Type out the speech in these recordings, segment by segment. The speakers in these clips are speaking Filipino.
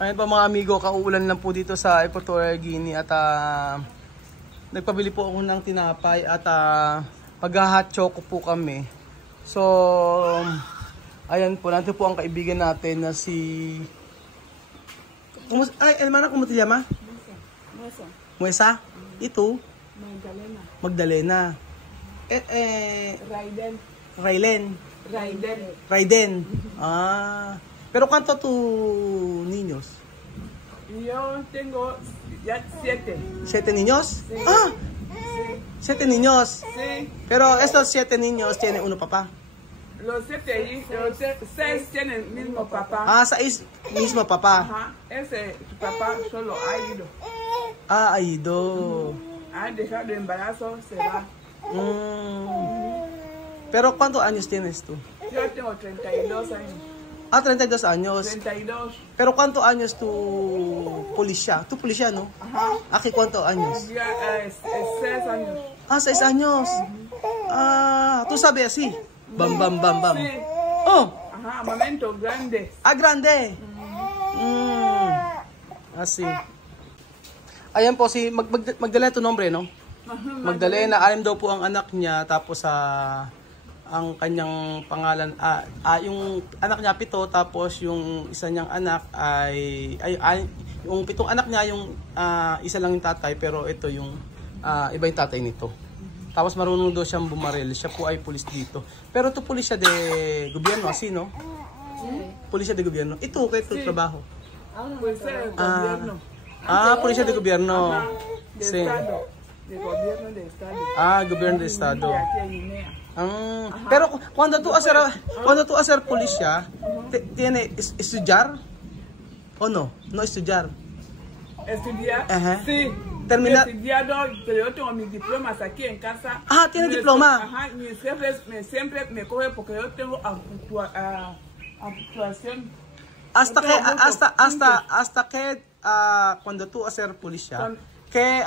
Ayun po mga amigo, kauulan lang po dito sa Equatorial Guinea at nagpabili po ako ng tinapay at mag-hot choco po kami. So, ayan po, natin po ang kaibigan natin na si... Ay, hermana, ¿cómo te llama? Muesa. Muesa? Ito? Magdalena. Magdalena. Raiden. Raylen. Raiden. Raiden. Pero ¿cuánto tu niños? Yo tengo ya 7. ¿7 niños? Sí. Ah, Sí. 7 niños. Sí. Pero estos 7 niños tienen uno papá. Los 6 tienen el mismo papá. 6 mismo papá. Ajá. Ese, su papá solo ha ido. Ha ido. Ha dejado embarazo, se va. Pero ¿cuántos años tienes tú? Yo tengo 32 años. 32 años. 32. Pero ¿cuántos años tu policía? ¿Tu policía, no? Ajá. Aquí, ¿cuántos años? Ya es 6 años. 6 años. ¿Tú sabes así? Bam, bam, bam, bam. Sí. Oh, Ajá, momento grande. grande. Así. Ayan po si Magdalena to nombre, no? Magdalena, anim daw po ang anak niya, tapos ang kanyang pangalan, yung anak niya 7, tapos yung isa niyang anak ay yung 7 anak niya, yung isa lang yung tatay, pero ito yung iba yung tatay nito. Tapos marunong daw siyang bumaril, siya po ay pulis dito. Pero ito pulis siya de gobyerno, asi, no? Pulis siya de gobyerno. Ito, kayo ito trabajo. Pues el gobierno. Pulis siya de gobyerno. Ajá, de Sí. Estado. De gobierno de Estado. Gobyerno de Estado. De aquí a Guinea. Pero cuando tú hacer policía, ¿tiene estudiar o no? No estudiar. ¿Estudiar? Ajá. Sí. Terminar. He estudiado, pero yo tengo mis diplomas aquí en casa. ¿Tiene diploma? Ajá, mis jefes siempre me cogen porque yo tengo actuación. Hasta que cuando tú hacer policía, que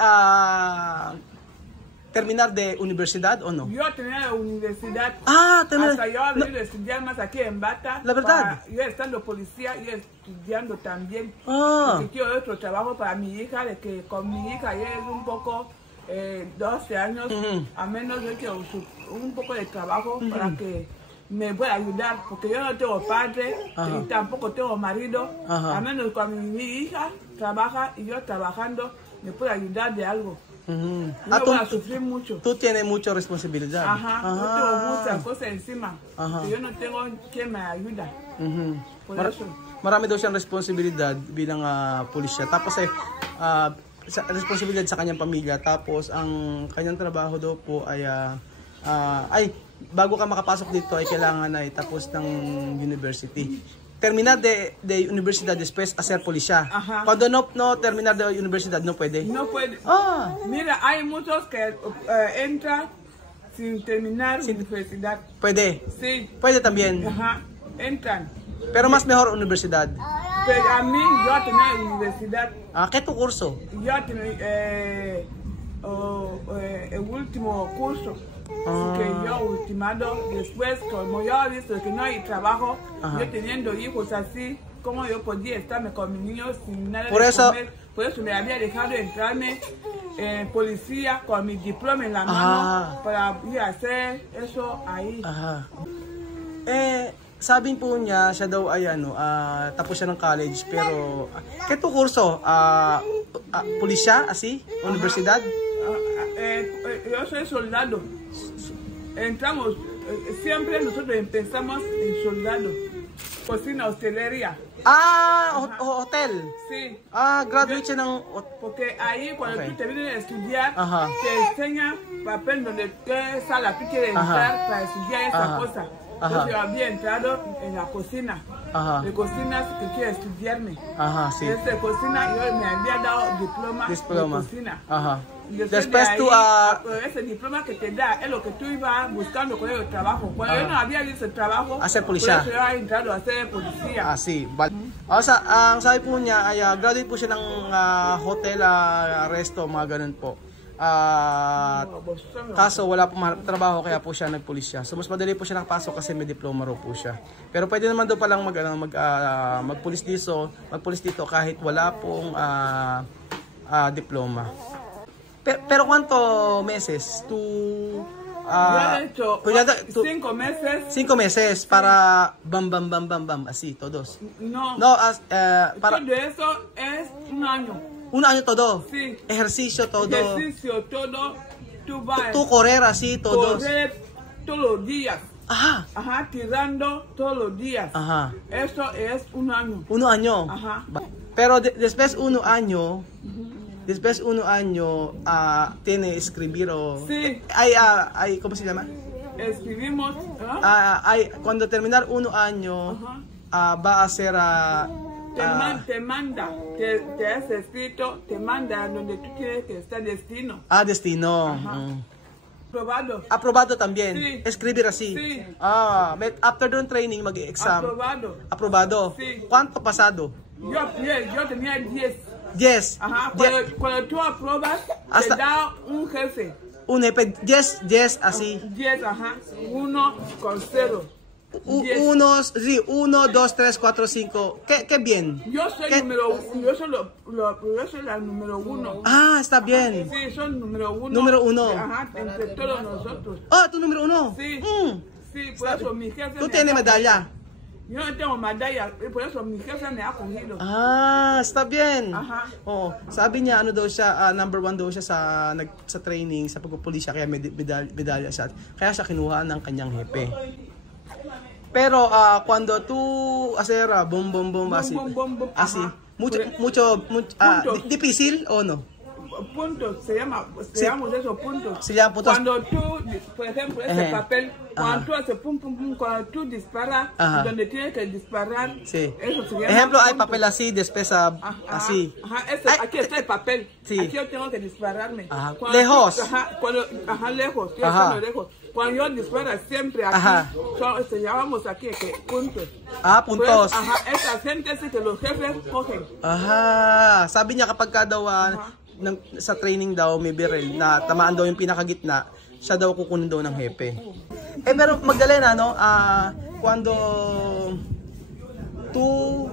terminar de universidad o no? Yo tenía la universidad. Terminar. Hasta yo he venido a estudiar más aquí en Bata. La verdad. Yo estando policía y estudiando también. Ah. Porque quiero otro trabajo para mi hija, de que con mi hija ya es un poco 12 años, a menos yo quiero un poco de trabajo para que me pueda ayudar, porque yo no tengo padre y tampoco tengo marido. A menos cuando mi hija trabaja y yo trabajando, me puede ayudar de algo. No voy a sufrir mucho. Tú tienes mucha responsabilidad. Yo tengo muchas cosas encima. Que yo no tengo quien me ayuda. Por eso. Marami daw siyang responsibilidad bilang pulisya. Tapos responsibilidad sa kanyang pamilya. Tapos ang kanyang trabaho daw po ay bago ka makapasok dito ay kailangan ay tapos ng university. Terminar de universidad después hacer policía. Cuando no terminar de universidad no puede. No puede. Mira, hay muchos que entran sin terminar universidad. Puede. Sí. Puede también. Entran. Pero más mejor universidad. Pero a mí yo tenía universidad. ¿Qué tu curso? Yo tenía el último curso. Que yo ultimado después, como yo he visto que no hay trabajo, yo teniendo hijos así, como yo podía estarme con mis niños sin nada de comer. Por eso me había dejado entrarme en policía con mi diploma en la mano para ir a hacer eso ahí. Sabi po niya, siya daw ay tapos siya ng college, pero keto kurso, pulisya, así, universidad? Yo soy soldado. Entramos, siempre nosotros empezamos en soldado, cocina, hostelería. Hotel. Sí. Graduate siya ng... Porque ahí cuando tú te vienes a estudiar, te enseña papel donde qué sala tú quieres entrar para estudiar esa cosa. Entonces yo había entrado en la cocina. De cocina que quiero estudiarme. Sí. Desde cocina yo me había dado diploma de cocina. Después de tú... ese diploma que te da es lo que tú ibas buscando con el trabajo. Cuando yo no había visto el trabajo, hacer policía. Por eso yo he entrado a hacer policía. Sí. Ang sabi po niya ay graduate po siya ng hotel, resto, mga ganun po. Kaso wala pong trabaho kaya po siya nagpulis siya. So mas madali po siya nakapasok kasi may diploma raw po siya. Pero pwede naman daw palang magpulis dito kahit wala pong diploma. Pero cuánto meses to Yo he hecho 5 meses. 5 meses para bam así todos. No, para todo eso es un año. un año todo. Sí. Ejercicio todo. Ejercicio todo. Tú vas Tú correr así todos. correr todos los días. Ajá. Ajá, tirando todos los días. Ajá. Eso es un año. 1 año. Ajá. Pero después 1 año, tiene escribir o Sí. hay ¿cómo se llama? Escribimos. Cuando terminar 1 año va a ser Te manda, te has escrito, te manda donde tú quieres que esté destino. destino. Probado. Aprobado también. Sí. Escribir así. Sí. After doon training mag-exam. Aprobado. Aprobado. Sí. ¿Cuánto pasado? Yo tenía 10. 10. Ajá, cuando tú aprobas, Hasta- te da un jefe. Un jefe, 10 así. 10, ajá. 1 con 0. 1, 2, 3, 4, 5. ¿Qué bien? Yo soy ¿Qué? yo soy la número 1. Está bien. Sí, son número 1. Número 1. Ajá, entre todos nosotros. ¿Tú número 1? Sí. Sí, por eso mi jefe. ¿Tú me tienes ha medalla? Yo no tengo medalla, por eso mi jefe me ha cogido. Está bien. Ajá. Sabi niya daw siya, number 1 daw siya sa training, sa pagpupulis siya, kaya medalya siya. Kaya siya kinuha ng kanyang hepe. Pero cuando tú hacer así, Bom, así, ajá. mucho, difícil o no? Puntos, se llama eso, puntos. Se llama puntos. Cuando tú, por ejemplo, ese papel, cuando tú haces pum, cuando tú disparas, donde tienes que disparar, Sí. eso se llama Ejemplo, hay puntos. papel así, después así. Ajá, aquí está el papel. Sí. Aquí yo tengo que dispararme. Lejos. Lejos. Lejos. Cuando yo disparo siempre aquí, se llamamos aquí que puntos. Puntos. Pues, esa gente sí que los jefes cogen. Sabi niya kapag ka daw sa training daw may barrel na tamaan daw yung pinakagitna, siya daw kukunin daw ng hepe. Pero Magdalena, no, cuando tú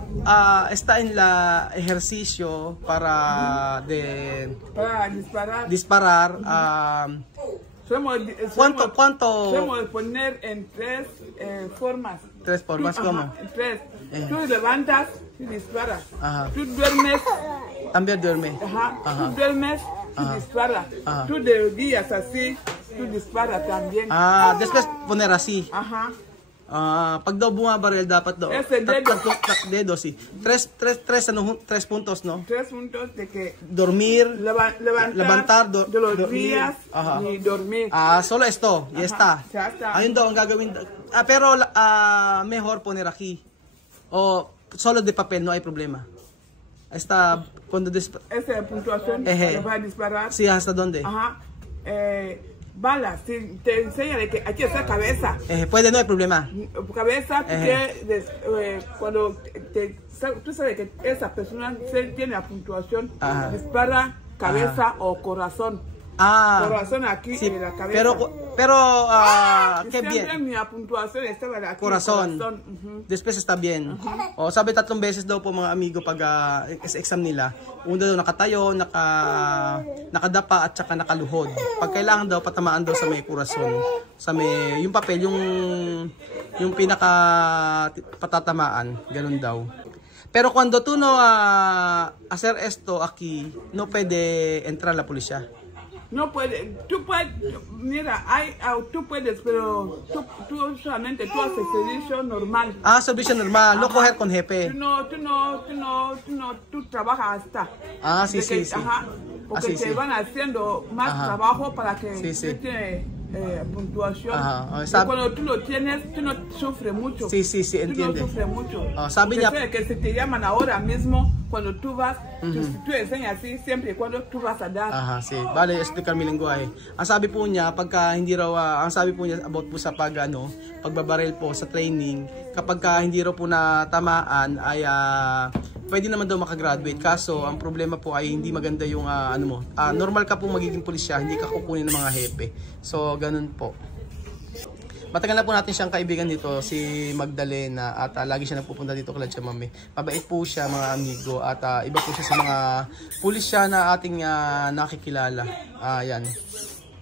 está en la ejercicio para disparar, ¿cuánto? Podemos poner en 3 formas. 3 formas, ¿cómo? 3. Tú levantas y disparas. Tú duermes. También duerme. Tú duermes y disparas. Tú de días así, tú disparas también. Después poner así. Pag daw bumabaril, dapat daw dedo, sí. 3 puntos, no? 3 puntos de que dormir, levantar, de los días y dormir. Solo esto, ya está. Ayun daw ang gagawin. Pero mejor poner aquí. O solo de papel, no hay problema. Está cuando esa puntuación va a disparar. Sí, ¿hasta dónde? Balas, te enseña de que aquí está cabeza. Puede, no hay problema. Cabeza, cuando tú sabes que esa persona tiene la puntuación, dispara cabeza o corazón. Corazón aquí en la cabeza. Pero qué bien. Siempre mi puntuación estaba aquí. Corazón. Después está bien. Sabi 3 beses daw po mga amigo pag sa exam nila. Una daw nakatayo, nakadapa at saka nakaluhod. Pag kailangan daw patamaan daw sa may corazon. Sa may yung papel, yung pinaka patatamaan, ganun daw. Pero cuando tú no hacer esto aquí, no puede entrar la policía. No puedes, tú puedes, mira, tú puedes, pero tú solamente tú haces servicio normal. Servicio normal, no coger con jefe. Tú trabajas hasta. Sí. Porque te van haciendo más trabajo para que tú tienes puntuación. Cuando tú lo tienes, tú no sufres mucho. Sí, entiende. Tú no sufres mucho. Sabi niya que si te llaman ahora mismo, cuando tú vas, tú enseñas así siempre y cuando tú vas a dar. Sí. Bale, explicar mi lingwahe. Ang sabi po niya, pagka hindi raw, ang sabi po niya about po sa pagbabaril po sa training, kapag hindi raw po natamaan ay pwede naman daw makagraduate. Kaso, ang problema po ay hindi maganda yung normal ka pong magiging pulisya, hindi ka kukunin ng mga hepe. So, ganun po. Matagal na po natin siyang kaibigan dito, si Magdalena, at lagi siya nagpupunta dito kay Tia Mami. Mabait po siya mga amigo, at iba po siya sa mga pulisya na ating nakikilala. Yan.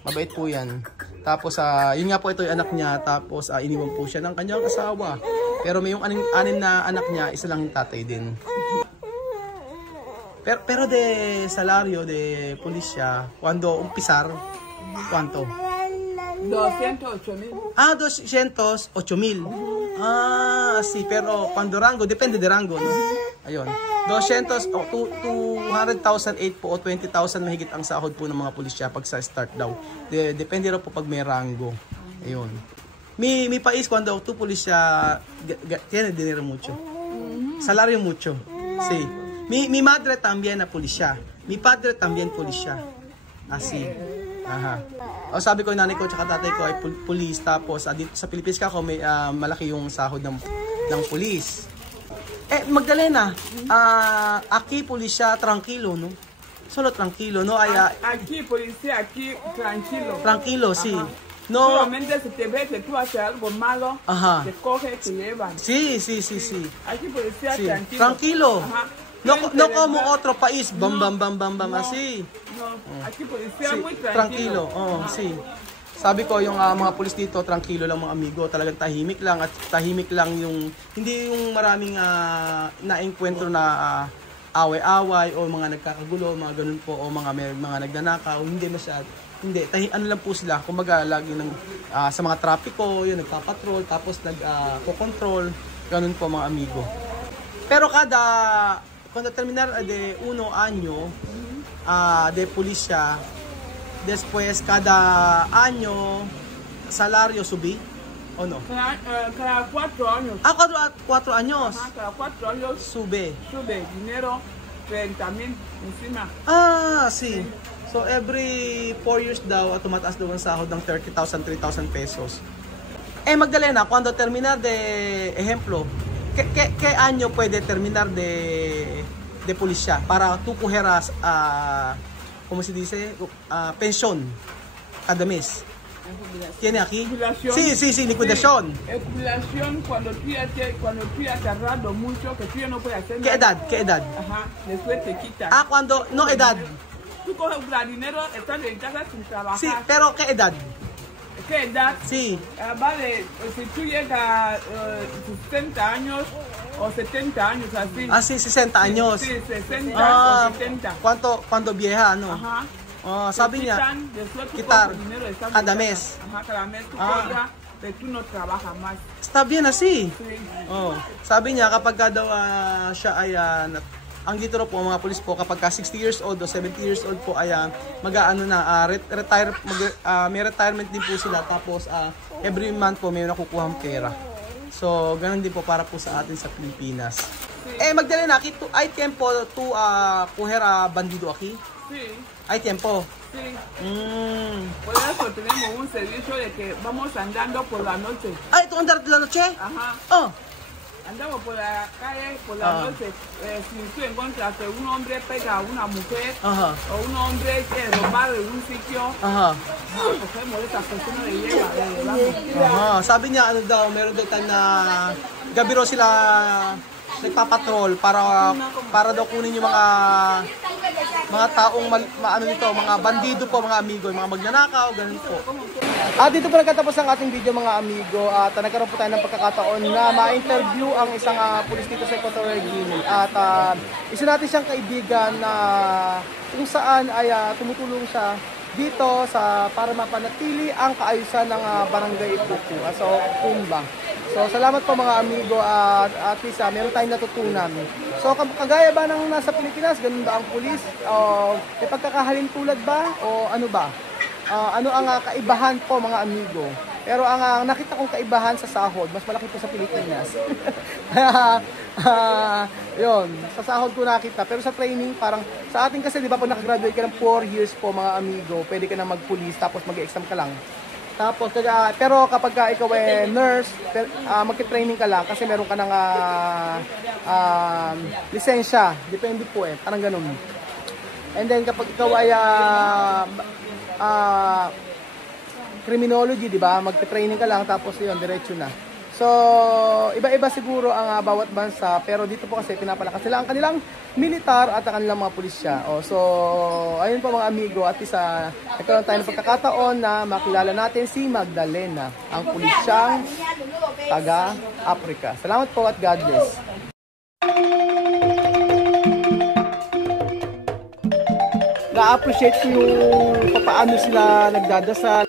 Mabait po yan. Tapos, yun nga po, ito yung anak niya. Tapos, iniwan po siya ng kanyang asawa. Pero may yung anin na anak niya, isa lang yung tatay din. Pero de salario de pulisya, cuando umpisar, ¿cuánto? 208,000. 208,000. Sí, pero cuando rango, depende de rango, no? Ayun. 200,000 o 200,008 po o 20,000 mahigit ang sahod po ng mga pulisya pag sa start daw. Depende raw po pag may rango. Ayun. Mi país cuando tu policía tiene dinero mucho. Salario mucho. Sí. Mi madre también na policía. Mi padre también policía. Así. Aha. O sabi ko, nanay ko at tatay ko ay police. Tapos dito sa Pilipinas ka ako may malaki yung sahod ng police. Magdalena, aquí policía tranquilo, no? Solo tranquilo, no? Aquí policía, aquí tranquilo. Tranquilo, sí. No. Solamente si te ves que tú haces algo malo, ajá, te coge, te llevan. Sí. Aquí policía sí. Tranquilo. Tranquilo. Ajá. No como otro país, bam, así. No, aquí policía sí, muy tranquilo. Sí. Sabi ko, yung mga pulis dito, tranquilo lang mga amigo, talagang tahimik lang at tahimik lang yung, hindi yung maraming na-enkwentro na away-away o mga nagkakagulo, mga ganun po, o mga nagnanakaw, hindi masyado. Hindi, ano lang po sila, kumbaga lagi sa mga trapiko, yun, nagpapatrol, tapos nagko-control, ganun po mga amigo. Pero cuando terminar de 1 año de policía, después cada año salario subí o no? Cada 4 años. 4 años. Ajá, cada 4 años sube dinero 30,000 encima. Sí. So every 4 years daw tumataas daw ang sahod ng 30,000, 3,000 pesos. Magdalena, cuando terminar de ejemplo, ¿qué año puede terminar de policía para tú cogeras ¿cómo se dice? Pensión cada mes. ¿Tiene aquí? Jubilación. Sí, liquidación. Jubilación cuando tú ya has tardado mucho, que tú ya no puedes hacer nada. ¿Qué edad? Ajá, después te quitan. Cuando, no edad. Tú coges dinero, estás en casa sin trabajar. Sí, pero ¿qué edad? ¿Qué edad? Sí. Vale, si tú llegas a 60 años o 70 años así. Sí, 60 años. Sí, 60 o 70. Cuando vieja, no? Ajá. Sabi niya, quitar cada mes. Ajá, cada mes tú cobras, pero tú no trabajas más. Está bien así. Sí. Sabi niya, kapag daw siya ay, ang dito po, mga pulis po, kapag 60 years old o 70 years old po ay may retirement din po sila. Tapos every month po may nakukuhang pera. So, ganun din po para po sa atin sa Pilipinas. Magdalena, hay tiempo tu coger bandido aquí? Sí. Hay tiempo? Sí. Por eso tenemos un servicio de que vamos andando por la noche. ¿Tú andas por la noche? Ajá. Andamos por la calle por la noche. Si tú encuentras que un hombre pega a una mujer o un hombre que roba de un sitio, cogemos esas personas de lleva. Sabi niya, meron daw tayo na gabi raw sila nagpapatrol para daw kunin yung mga taong mga bandido po, mga amigo, mga magnanakaw, ganun po. Dito po nagtatapos ang ating video mga amigo, at nagkaroon po tayo ng pagkakataon na ma-interview ang isang pulis dito sa Equatorial Guinea, at isa natin siyang kaibigan na kung saan ay tumutulong siya dito para mapanatili ang kaayusan ng barangay Puku, so Kumba. So salamat po mga amigo, at least meron tayong natutunan. So kagaya ba ng nasa Pilipinas, ganun ba ang pulis? May pagkakahalin tulad ba? O ano ba? Ano ang kaibahan po mga amigo? Pero ang nakita kong kaibahan sa sahod, mas malaki po sa Pilipinas. Yun, sa sahod ko nakita. Pero sa training, parang sa atin kasi, di ba, pag nakagraduate ka ng 4 years po mga amigo, pwede ka na mag-police, tapos mag-exam ka lang. Tapos, pero kapag ikaw ay nurse, magki-training ka lang kasi meron ka ng lisensya. Depende po parang ganun. And then kapag ikaw ay criminology, di ba? Magte-training ka lang tapos yun, diretso na. So, iba-iba siguro ang bawat bansa, pero dito po kasi pinapalakas nila ang kanilang militar at ang kanilang mga pulisya. So, ayun po mga amigo, at isa nagkaroon tayo ng pagkakataon na makilala natin si Magdalena, ang pulisyang taga-Africa. Salamat po at God bless. Na-appreciate ko yung paano sila nagdadasal.